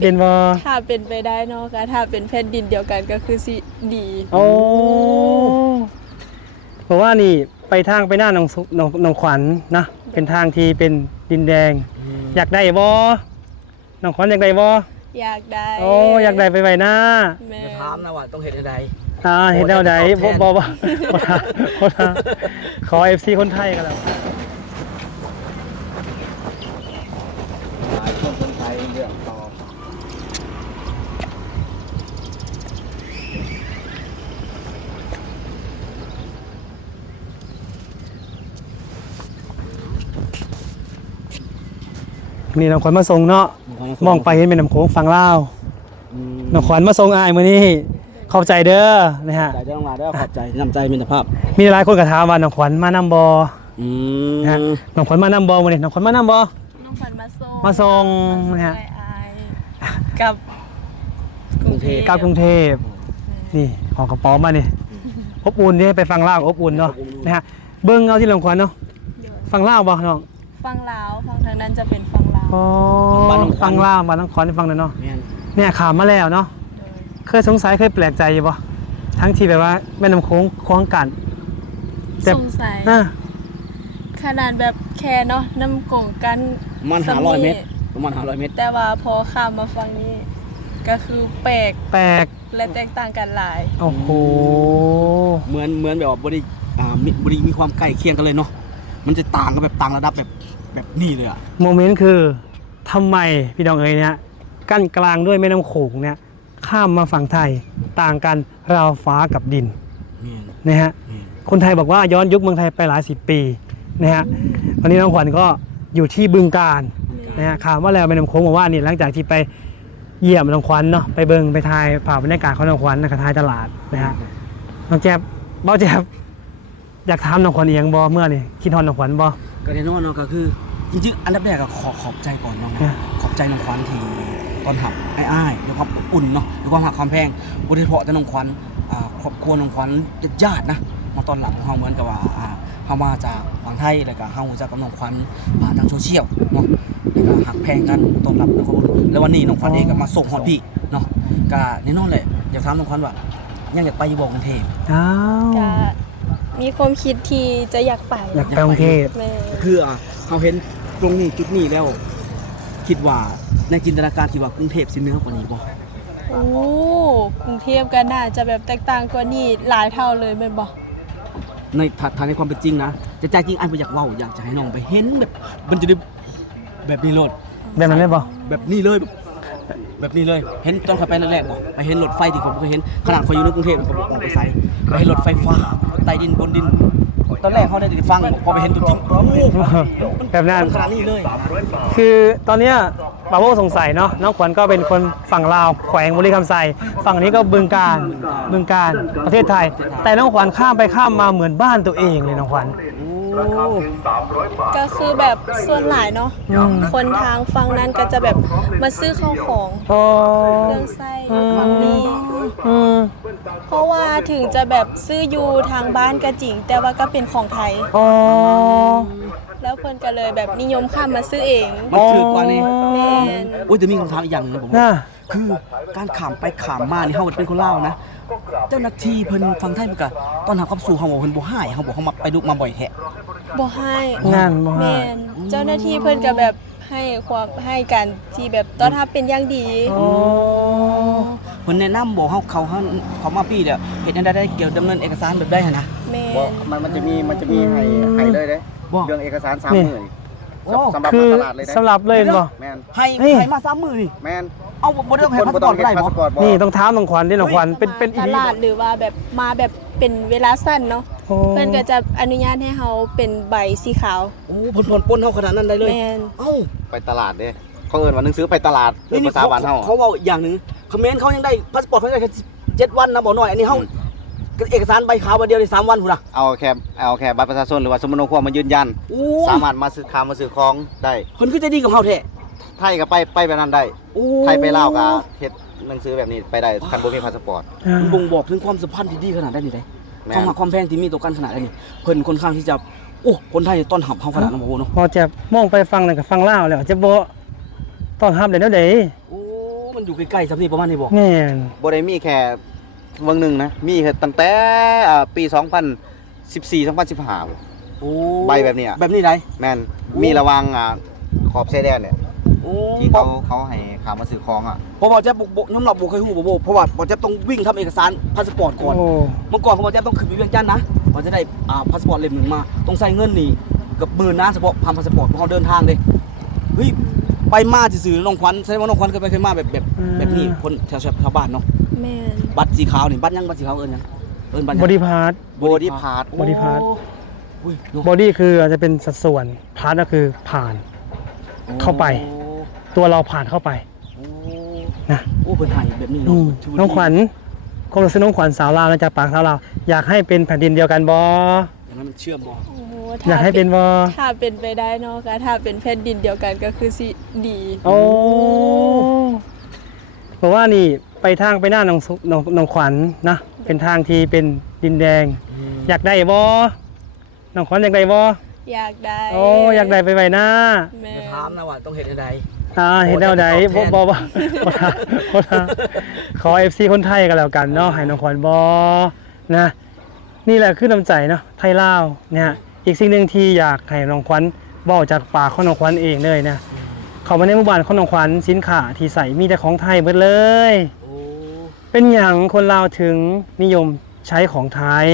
เป็นบ่ถ้าเป็นไปได้เนาะก็ถ้าเป็นแผ่นดินเดียวกันก็คือสิดีโอ้เพราะว่านี่ไปทางไปหน้าหนองขวัญนะเป็นทางที่เป็นดินแดงอยากได้บ่หนองขวัญอยากได้บ่อยากได้โอ้อยากได้ไปไว้หน้าแม่ถามนะว่าต้องเฮ็ดจังได๋เฮ็ดแนวใดบ่ขอ FC คนไทยก็แล้วคนไทยเรื่องตอบนี่น้องขวัญมาส่งเนาะมองไปเห็นเป็นน้ำโขงฝั่งลาวน้องขวัญมาส่งอ้ายมื้อนี้ขอบใจเด้อนะฮะใจจะต้องมาเด้อขอบใจน้ำใจมิตรภาพมีหลายคนก็ถามว่าน้องขวัญมานำบ่นะฮะน้องขวัญมานำบ่มื้อนี้น้องขวัญมานำบ่น้องขวัญมาส่งนะฮะกับกรุงเทพกรุงเทพนี่ของกระป๋อมานี่อบอุ่นนี่ไปฟังลาวอบอุ่นเนาะนะฮะเบิ่งเอาที่น้องขวัญเนาะฟังลาวบ่น้องฟังลาวฟังทางนั้นจะเป็นฟังลาวอ๋อฟังลาวมาน้องขวัญฟังหน่อยเนาะเนี่ยขามมาแล้วเนาะเคยสงสัยเคยแปลกใจอยู่บ่ทั้งที่แบบว่าแม่น้ำโขงคล้องกันสงสัยขนาดแบบแค่เนาะน้ำกงกันมัน500 เมตรประมาณ500 เมตรแต่ว่าพอข้ามมาฝั่งนี้ก็คือแปลกและแตกต่างกันหลายโอ้โหเหมือนแบบว่าบ่ได้มีความใกล้เคียงกันเลยเนาะมันจะต่างกันแบบต่างระดับแบบนี่เลยอะโมเมนต์คือทำไมพี่น้องเอ๋ยเนี่ยกั้นกลางด้วยแม่น้ำโขงเนี่ยข้ามมาฝั่งไทยต่างกันราวฟ้ากับดินนะฮะคนไทยบอกว่าย้อนยุคเมืองไทยไปหลาย10 ปีนะฮะวันนี้น้องขวัญก็อยู่ที่บึงกาฬนะฮะข่าวว่าแล้วแม่น้ำโขงบอกว่านี่หลังจากที่ไปเยี่ยมน้องขวัญเนาะไปเบิ่งไปถ่ายภาพบรรยากาศของน้องขวัญนะครับถ่ายตลาดนะฮะน้องแจ๊บบ่แจ๊บอยากถามน้องขวัญเองบ่เมื่อนี่คิดฮอดน้องขวัญบ่ก็แน่นอนเนาะก็คือจริงๆอันดับแรกก็ขอบใจก่อนน้องนะขอบใจน้องขวัญที่ตอนหับอ้ายด้วยความอบอุ่นเนาะด้วยความหักความแพงบ่ได้เฉพาะแต่น้องขวัญครอบครัวน้องขวัญญาตินะมาตอนหลังเฮาเหมือนกับว่าเฮามาจากฝั่งไทยแล้วก็เฮารู้จักกับน้องขวัญผ่านทางโซเชียลเนาะแล้วก็หักแพงกันต้อนรับน้องขวัญแล้ววันนี้น้องขวัญเองก็มาส่งฮอดพี่เนาะก็แน่นอนเลยอยากถามน้องขวัญว่ายังอยากไปอยู่บ่กรุงเทพก็มีความคิดที่จะอยากไปกรุงเทพคือเฮาเห็นตรงนี้จุดนี้แล้วคิดว่าในจินตนาการคิดว่ากรุงเทพสิเหนือกว่านี้บ่โอ้กรุงเทพก็น่าจะแบบแตกต่างกว่านี้หลายเท่าเลยแม่นบ่ในทางในความเป็นจริงนะแต่ใจจริงอันบ่อยากเว้าอยากจะให้น้องไปเห็นแบบมันจะได้แบบนี้โลดแบบนั้นเลยบ่แบบนี้เลยแบบนี้เลยเห็นตอนขับไปแรกๆบ่ไปเห็นรถไฟที่ผมเคยเห็นขนาดเขาอยู่ในกรุงเทพเขาบอกออกไปไสไปเห็นรถไฟฟ้าใต้ดินบนดินตอนแรกเขาได้ฟังพอไปเห็นตัวจริงโอ้แบบนั้นขนาดนี้เลยคือตอนเนี้ยปาโมสงสัยเนาะน้องขวัญก็เป็นคนฝั่งลาวแขวงบุรีคำไซฝั่งนี้ก็บึงกาฬประเทศไทยแต่น้องขวัญข้ามไปข้ามมาเหมือนบ้านตัวเองเลยน้องขวัญก็คือแบบส่วนหลายเนาะคนทางฝั่งนั้นก็จะแบบมาซื้อข้าวของเครื่องใช้ฝั่งนี้เพราะว่าถึงจะแบบซื้ออยู่ทางบ้านก็จริงแต่ว่าก็เป็นของไทยแล้วเพิ่นก็เลยแบบนิยมข้ามมาซื้อเองมันถือกว่านี่แม่นโอ้ยจะมีคำถามอีกอย่างนึงผมคือการข้ามไปข้ามมานี่เฮาเป็นคนลาวนะเจ้าหน้าที่เพิ่นฟังไทยเพิ่นก็ตอนหาความสู่เฮาเพิ่นบ่ให้เฮาบอกเฮามาไปดุมาบ่อยแท้บ่ให้ งานบ่ให้แม่นเจ้าหน้าที่เพิ่นก็แบบให้การที่แบบต้อนรับเป็นอย่างดีเพิ่นแนะนำบอกเขามาปีเด้อเฮ็ดจังได๋เกี่ยวดำเนินเอกสารแบบใดหั่นนะบ่มันจะมีให้เลยเด้เรื่องเอกสาร3 มื้อสำหรับตลาดเลยเด้สำหรับเลยบ่แม่นให้มา3 มื้อนี่แม่นเอาบ่ได้ให้พาสปอร์ตก็ได้บ่นี่ต้องถามน้องขวัญนี่น้องขวัญเป็นตลาดหรือว่าแบบมาแบบเป็นเวลาสั้นเนาะเพิ่นก็จะอนุญาตให้เฮาเป็นใบสีขาวโอ้เพิ่นปนเฮาขนาดนั้นได้เลยเอ้าไปตลาดเด้เขาเอิ้นว่าหนังสือไปตลาดเป็นภาษาบ้านเฮาเขาเว้าอย่างนึงคอมเมนต์เขายังได้พาสปอร์ตเขาได้แค่7 วันนะบ่น้อยอันนี้เฮาเอกสารใบขาวใบเดียวได้3 วันพุ่นน่ะเอาแค่บัตรประชาชนหรือว่าสมุดโนครัวมายืนยันสามารถมาซื้อมาซื้อของได้เพิ่นคือใจดีกับเฮาแท้ไทยก็ไปแบบนั้นได้ไทยไปลาวก็เฮ็ดหนังสือแบบนี้ไปได้คันบ่มีพาสปอร์ตมันบ่งบอกถึงความสัมพันธ์ที่ดีขนาดนั้นนี่ได้ความรักความแพงที่มีต่อกันขนาดนี้เพิ่นค่อนข้างที่จะโอ้คนไทยต้อนรับเฮาขนาดนั้นบ่เนาะพอจะมองไปฟังนั่นก็ฟังลาวแล้วจะบ่ต้อนรับได้แนวใดโอ้ มันอยู่ใกล้ๆซำนี่ประมาณนี้บ่ แม่น บ่ได้มีแค่เมืองหนึงนะมีตั้งแต่ปี2014 2015 โอ้ ใบแบบเนี้ย แบบนี้ได้ แม่นมีระวังขอบชายแดนเนี่ย โอ้ ที่เขาให้ขามาซื้อของอ่ะ เพราะว่าจะบ่ยอมรับบ่เคยฮู้บ่เพราะว่าบ่จะต้องวิ่งทำเอกสารพาสปอร์ตก่อน โอ้ เมื่อก่อนผมจะต้องขึ้นไปเวียงจันทน์นะว่าจะได้พาสปอร์ตเล่มหนึงมาต้องใช้เงินนี่เกือบหมื่นนะเฉพาะพาสปอร์ตเพราะเราเดินทางเด้เฮ้ยไปมาซื่อๆน้องขวัญแสดงว่าน้องขวัญเคยมาแบบนี้คนแถวชาวบ้านเนาะ แม่น บัตรสีขาวนี่บัตรสีขาวเอิ้นหยังเอิ้นบัตรหยัง บอดี้พาร์ท บอดี้พาร์ท โอ้ body part อุ้ยเนาะ บอดี้คืออาจจะเป็นสัดส่วนพาร์ทก็คือผ่านเข้าไป ตัวเราผ่านเข้าไป โอ้ นะ โอ้เพิ่นให้แบบนี้ อื เนาะ ม ถืว่า น้องขวัญคงรู้สึกน้องขวัญสาวลาวนะจากปากสาวลาวอยากให้เป็นแผ่นดินเดียวกันบอ อย่างนั้นมันเชื่อมบ่ โอ้โห อยากให้เป็นบอ ถ้าเป็นไปได้เนาะก็ถ้าเป็นแผ่นดินเดียวกันก็คือสิดี โอ้เพราะว่านี่ไปทางไปหน้าน้องขวัญนะเป็นทางที่เป็นดินแดง อยากได้บอน้องขวัญอยากได้บอ อยากได้ โอ้อยากได้ไปไว้หน้า แม่ จะถามนะว่าต้องเฮ็ดจังได เห็นแนวไหน โอ้ บ จะ อ ตอบแทน บขอ FC คนไทยกันแล้วกันเนาะให้น้องขวัญบอนะนี่แหละคือน้ำใจเนาะไทยลาวเนี่ยอีกสิ่งหนึ่งที่อยากให้น้องขวัญบอกจากปากของน้องขวัญเองเลยนะเขามาในหมู่บ้านของน้องขวัญสินค้าที่ใส่มีแต่ของไทยหมดเลย โอ้ เป็นอย่างคนลาวถึงนิยมใช้ของไทย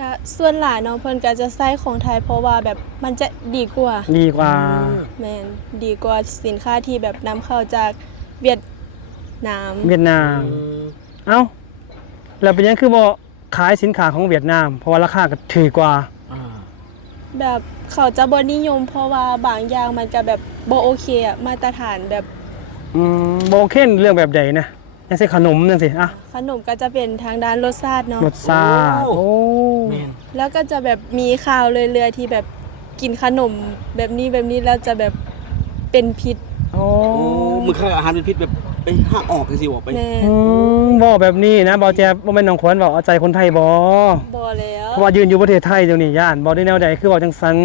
ก็ส่วนหลายเนาะเพิ่นก็จะใช้ของไทยเพราะว่าแบบมันจะดีกว่า ดีกว่า แม่นดีกว่าสินค้าที่แบบนำเข้าจากเวียดนาม เวียดนาม เอ้าแล้วเป็นยังคือบ่ขายสินค้าของเวียดนาม เพราะว่าราคาก็ถือกว่า อ่า แบบเขาจะบ่นิยม เพราะว่าบางอย่างมันก็แบบบ่โอเคอะมาตรฐานแบบ โบเคนเรื่องแบบใดนะยังสิขนมจังสิอ่ะ ขนมก็จะเป็นทางด้านรสชาติเนาะ รสชาติโอ้ แม่น แล้วก็จะแบบมีข่าวเรื่อยๆที่แบบกินขนมแบบนี้แล้วจะแบบเป็นพิษ โอ้ โอ้มึงเคยอาหารเป็นพิษแบบไปห้างออกจังซี่บ่ไป แม่ บอกแบบนี้นะบอแจ๊บบ่แม่นน้องขวัญบอกเอาใจคนไทยบ่ บ่แล้ว เพราะว่ายืนอยู่ประเทศไทยเดี๋ยวนี้ย่านบ่ได้แนวใดคือบอกจังซัน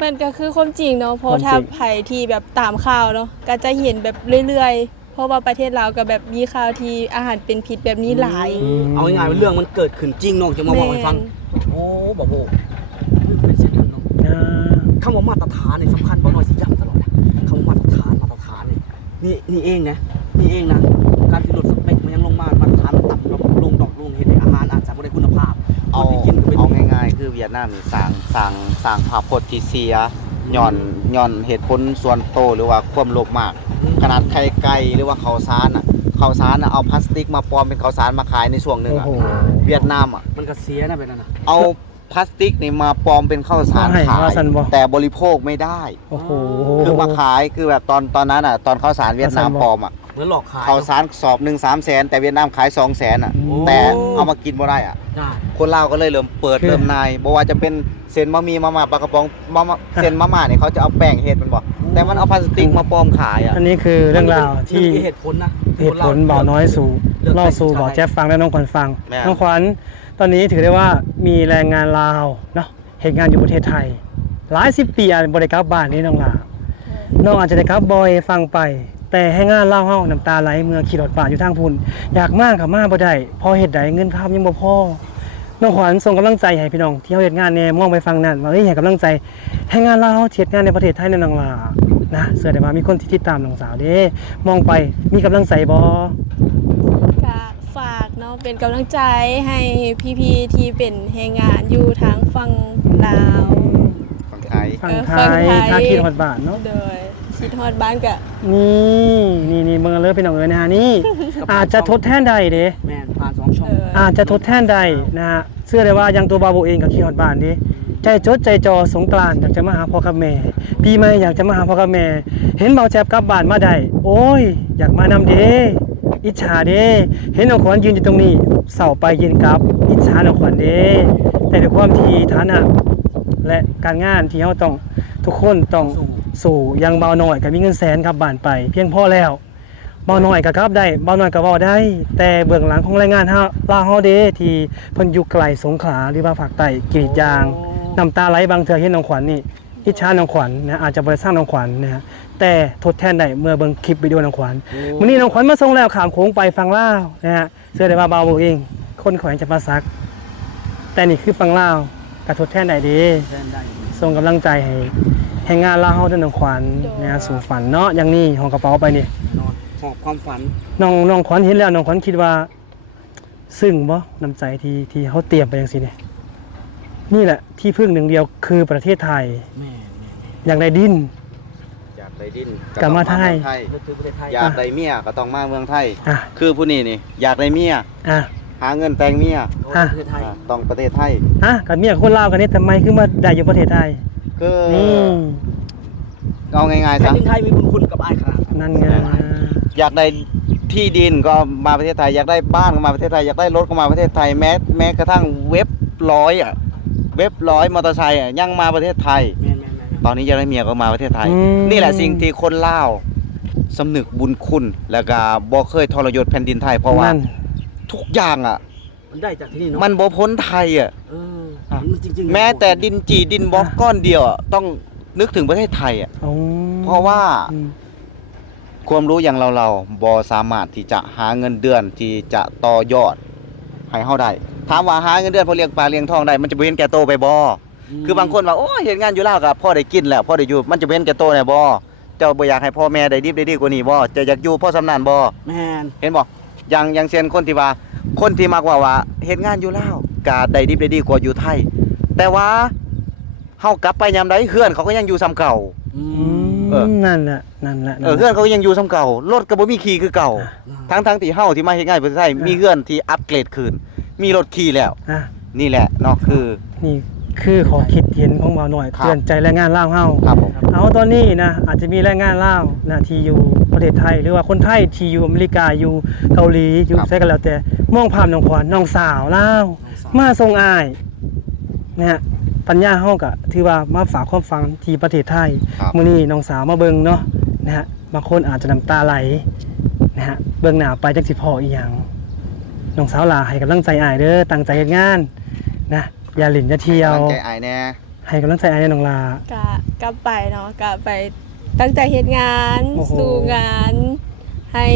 มันก็คือความจริงเนาะเพราะ ความจริง ถ้าไผที่แบบตามข่าวเนาะก็จะเห็นแบบเรื่อยๆ เพราะว่าประเทศลาวก็แบบมีข่าวที่อาหารเป็นพิษแบบนี้หลาย เอาง่ายๆว่าเรื่องมันเกิดขึ้นจริงเนาะจะมาบอกให้ฟัง โอ้บ่โบเป็นเช่นนั้นเนาะ อ่า คำว่ามาตรฐานนี่สำคัญบ่น้อยสิย้ำตลอดนะคำว่ามาตรฐานนี่เองนะการที่ลดสเปคมันยังลงมาตรฐานมันต่ำลงเฮ็ดให้อาหารอาจจะบ่ได้คุณภาพ เอา คนที่กินก็เป็น เอาง่ายๆ คือเวียดนามนี่สร้างภาพพจน์ที่เสียย้อนเหตุผลส่วนโตวหรือว่าความโลภมาก ขนาดไข่ไก่หรือว่าข้าวสารเอาพลาสติกมาปลอมเป็นข้าวสารมาขายในช่วงหนึ่ง โอ้ อะ โห เวียดนามอะ มันก็เสียนะแบบนั้นน่ะ เอาพลาสติกนี่มาปลอมเป็นข้าวสาร เอาให้ ขาย ว่าซั่นบ่ แต่บริโภคไม่ได้ โอ้โห คือมาขายคือแบบตอนนั้นอ่ะตอนข้าวสารเวียดนาม ว่าซั่นบ่ ปลอมอ่ะ เหมือนหลอกขาย ข้าวสารสอบหนึ่ง300,000แต่เวียดนามขาย200,000อ่ะ โอ้ แต่เอามากินบ่ได้อ่ะ น่า คนลาวก็เลยเริ่มเปิด คือ เริ่มนายบอกว่าจะเป็นเส้นมามีมาม่าปลากระป๋องเส้นมาม่าเนี่ยเขาจะเอาแป้งเฮ็ดมันบอกแต่มันเอาพลาสติกมาปลอมขายอ่ะ อันนี้คือเรื่องราวที่ มันมีเหตุผลนะ เหตุผลบ่าวน้อยสู่เล่าสู่บ่าวแจ๊บฟังและน้องขวัญฟัง น้องขวัญตอนนี้ถือได้ว่ามีแรงงานลาวเนาะเหตุงานอยู่ประเทศไทย หลายสิบปีอาจบ่ได้กลับบ้านนี่น้องลาน้องอาจจะได้กลับบ่อยฟังไป แต่ให้งานเล่าเฮาน้ำตาไหลเมื่อขี่รถผ่านอยู่ทางพุ่นอยากมากกับมาบ่ได้พอเฮ็ดใดเงินภาพยังบ่พอน้องขวัญส่งกำลังใจให้พี่น้องที่เฮาเฮ็ดงานแน่มองไปฟังนั่นว่าเฮ้ยให้กำลังใจให้งานลาวเฮาเฮ็ดงานในประเทศไทยนั่นน้องลานะเสื้อได้ว่ามีคนที่ติดตามน้องสาวเด้มองไปมีกำลังใจบ่ ก็ฝากเนาะเป็นกำลังใจให้พี่ๆที่เป็นแรงงานอยู่ทางฝั่งลาว ฝั่งไทย ฝั่งไท ฝั่ง ย ไทย ถ้าคิดฮอดบ้านเนาะ โดยคิดฮอดบ้านก็ นี่เบิ่งเอาเลยพี่น้องเอ้ยนะฮะนี่ อาจจะทดแทนได้เด้ แม่นผ่าน2ช่อง อาจจะทดแทนได้นะฮะเชื่อได้ว่ายังตัวบาโบเองกับคิดฮอดบ้านเด้ใจจดใจจ่อสงกรานต์อยากจะมาหาพ่อกับแม่ปีใหม่อยากจะมาหาพ่อกับแม่ เห็นเบาแจ๊บกลับบ้านมาได้โอ้ย อยากมานำเด้อิจฉาเด้เห็นน้องขวัญยืนอยู่ตรงนี้เสาไปยืนกลับ อิจฉาน้องขวัญเด้แต่ด้วยความที่ฐานะและการงานที่เฮาต้องทุกคนต้องสู่ยังเบาหน่อยก็มีเงินแสนกลับบ้านไป เพียงพอแล้วเบาหน่อยก็กลับได้เบาหน่อยก็เว้าได้ แต่เบื้องหลังของแรงงานเฮาลาวเฮาเด้ที่เพิ่นอยู่ไกลสงขลาหรือว่าภาคใต้กรีดยางน้ำตาไหลบางเทื่อเห็นน้องขวัญนี่อิจฉาน้องขวัญนะอาจจะบ่ได้สร้างน้องขวัญนะฮะ แต่ทดแทนได้เมื่อเบิ่งคลิปวิดีโอน้องขวัญมื้อนี้น้องขวัญมาส่งแล้วขามโค้งไปฟังลาวนะฮะเชื่อได้ว่าเบาเองคนแขวงจำปาสักแต่นี่คือฟังลาวก็ทดแทนได้ดี แทนได้ ส่งกำลังใจให้งานลาวเฮาด้วยน้องขวัญนะฮะสู่ฝันเนาะอย่างนี้ของกระเป๋าไปนี่ นอนหอบความฝัน น้องขวัญเห็นแล้วน้องขวัญคิดว่าซึ้งบ่น้ำใจที่เฮาเตรียมไปจังซี่นี่แหละที่พึ่งหนึ่งเดียวคือประเทศไทย แม่ อย่างไรดิน อยากได้ดิน กลับมาไทย เมือง ก็คือประเทศไทย อยากได้เมียก็ต้องมาเมืองไทย อ่ะ คือผู้นี้นี่อยากได้เมีย อ่ะ หาเงินแต่งเมีย ประเทศไทย ต้องประเทศไทย อ่ะกับเมียคนลาวกันนี่ทำไมคือมาได้อยู่ประเทศไทย คือ นี่ เอาง่ายๆ แผ่ ซะ นดินไทยมีบุญคุณกับอ้ายขนาด นั่นไง อยากได้ที่ดินก็มาประเทศไทย อยากได้บ้านก็มาประเทศไทย อยากได้รถก็มาประเทศไทย แม้กระทั่งเว็บร้อยมอเตอร์ไซค์อ่ะยังมาประเทศไทย แม่ ตอนนี้อยากได้เมียก็มาประเทศไทย นี่แหละสิ่งที่คนลาวสำนึกบุญคุณแล้วก็บ่เคยทรยศแผ่นดินไทย เพราะว่า นั่น ทุกอย่างอ่ะ มันได้จากที่นี่เนาะ มันบ่พ้นไทยอ่ะ มันจริงๆ แม้แต่ดินจีดินบล็อกก้อนเดียวอ่ะต้องนึกถึงประเทศไทยอ่ะ โอ้ เพราะว่า อืม ความรู้อย่างเราบ่สามารถที่จะหาเงินเดือนที่จะต่อยอดให้เฮาได้ถามว่าหาเงินเดือนพอเลี้ยงปลาเลี้ยงทองได้มันจะบ่เห็นแก่โตไปบ่คือบางคนว่าโอ้ยเฮ็ดงานอยู่ลาวก็พอได้กินแล้วพอได้อยู่มันจะบ่เห็นแก่โตแน่บ่เจ้าบ่อยากให้พ่อแม่ได้ดีกว่านี้บ่เจ้าอยากอยู่พอสำนานบ่ แม่น เห็นบ่อย่างเช่นคนที่ว่าคนที่มักว่าเฮ็ดงานอยู่ลาวก็ได้ดีกว่าอยู่ไทย แต่ว่าเฮากลับไปยามใดเฮือนเขาก็ยังอยู่ซ้ำเก่า เออ นั่นแหละนั่นแหละ เฮือนเขาก็ยังอยู่ซ้ำเก่ารถก็บ่มีขี่คือเก่า ทั้งที่เฮาที่มาเฮ็ดงานในประเทศไทยมีเฮือนที่อัปเกรดขึ้นมีรถขี่แล้ว อ่ะ นี่แหละเนาะคือ นี่คือขอคิดเห็นของเบาหน่อย ครับ เตือนใจแรงงานลาวเฮา ครับผม เอาตอนนี้นะอาจจะมีแรงงานลาวนะที่อยู่ประเทศไทย หรือว่าคนไทยที่อยู่อเมริกาอยู่เกาหลีอยู่ไสกันแล้วแต่มองภาพน้องขวัญน้องสาวลาวมาส่งอ้ายนะฮะปัญญาเฮาก็ถือว่ามาฝากความฝันที่ประเทศไทย ครับ มื้อนี้น้องสาวมาเบิ่งเนาะนะฮะบางคนอาจจะน้ำตาไหลนะฮะเบิ่งหน้าไปจักสิพออีหยังน้องสาวลาให้กำลังใจอ้ายเด้อตั้งใจเฮ็ดงานนะอย่าหลินอย่าเที่ยว กำลังใจอายแน่ ให้กำลังใจอ้ายเด้อน้องลา กลับไปเนาะกลับไปตั้งใจเฮ็ดงาน โอ้โห สู่งาน ให้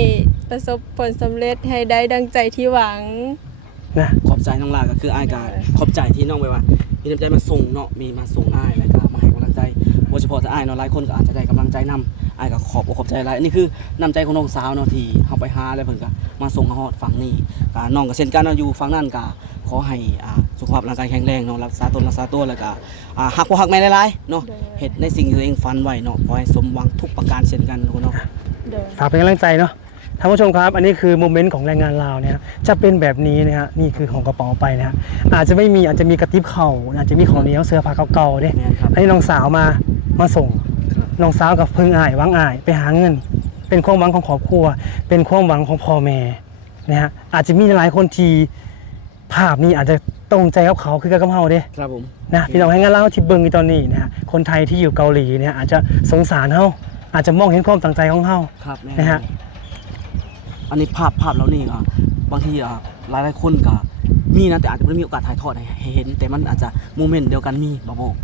ประสบผลสำเร็จให้ได้ดังใจที่หวัง นะ ขอบใจน้องลาก็คืออ้ายกาขอบใจที่น้องไปว่ามีน้ำใจมาส่งเนาะมีมาส่งอ้ายแล้วก็มาให้กำลังใจโดยเฉพาะแต่อ้ายเนาะหลายคนก็อาจจะได้กำลังใจนำอ้ายก็ขอบใจหลายอันนี้คือน้ำใจของน้องสาวเนาะที่เฮาไปหาแล้วเพิ่นก็มาส่งเฮาฮอดฝั่งนี้ก็น้องก็เช่นกันเนาะอยู่ฝั่งนั้นก็ขอให้สุขภาพร่างกายแข็งแรงเนาะรักษาตนรักษาตัวแล้วก็ฮักพ่อฮักแม่หลายๆเนาะเฮ็ดในสิ่งที่ตัวเองฝันไว้เนาะขอให้สมหวังทุกประการเช่นกันทุกคนเนาะ โดย ฝากเป็นกำลังใจเนาะท่านผู้ชมครับ อันนี้คือโมเมนต์ของแรงงานลาวเนี่ยจะเป็นแบบนี้นะฮะนี่คือของกระเป๋าไปนะฮะอาจจะไม่มีอาจจะมีกระติบเข่าอาจจะมีของเหนียวเสื้อผ้าเก่าๆเนี่ย แม่นครับ อันนี้น้องสาวมาส่ง ครับ น้องสาวกับเพิ่งอายหวังอายไปหาเงิน เป็นความหวังของครอบครัว เป็นความหวังของพ่อแม่นะฮะอาจจะมีหลายคนที่ภาพนี้อาจจะตรงใจกับเขาคือกับเฮาเด้ ครับผม นะพี่น้องแรงงานลาวที่เบิ่งอยู่ตอนนี้นะฮะคนไทยที่อยู่เกาหลีเนี่ยอาจจะสงสารเฮาอาจจะมองเห็นความตั้งใจของเฮา ครับแม่ นะฮะ อันนี้ภาพเรานี่ก็บางทีหลายคนก็มีนะแต่อาจจะไม่ได้มีโอกาสถ่ายทอดให้เห็น แต่มันอาจจะโมเมนต์เดียวกันมีบ่บอก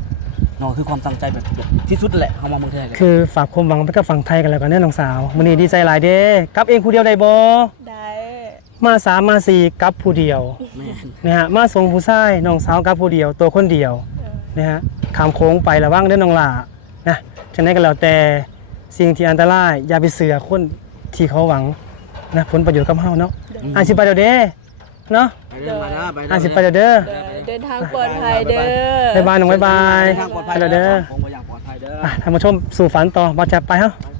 เนาะคือความตั้งใจแบบที่สุดแหละเฮามาเมืองไทยเลย คือฝากความหวังไปกับฝั่งไทยกันแล้วกันเด้อน้องสาวมื้อนี้ดีใจหลายเด้กลับเองผู้เดียวได้บ่ ได้ มา3มา4กลับผู้เดียว แม่น นะฮะมาส่งผู้ชายน้องสาวกลับผู้เดียวตัวคนเดียวนะฮะข้ามโค้งไประวังเด้อน้องหล่านะจังได๋ก็แล้วแต่สิ่งที่อันตรายอย่าไปเสือคนที่เขาหวังนะผลประโยชน์กับเฮาเนาะอาสิไปเดี๋ยวเด้เนาะ ไปเด้อมานะไป อาสิไปเดี๋ยวเด้อ เดินทางปลอดภัยเด้อ บ๊ายบายน้องบ๊ายบาย ทางปลอดภัย ไปเดี๋ยวเด้อ ผมก็อยากปลอดภัยเด้อ ท่านผู้ชมสู่ฝันต่อมาจับไปเฮา ไป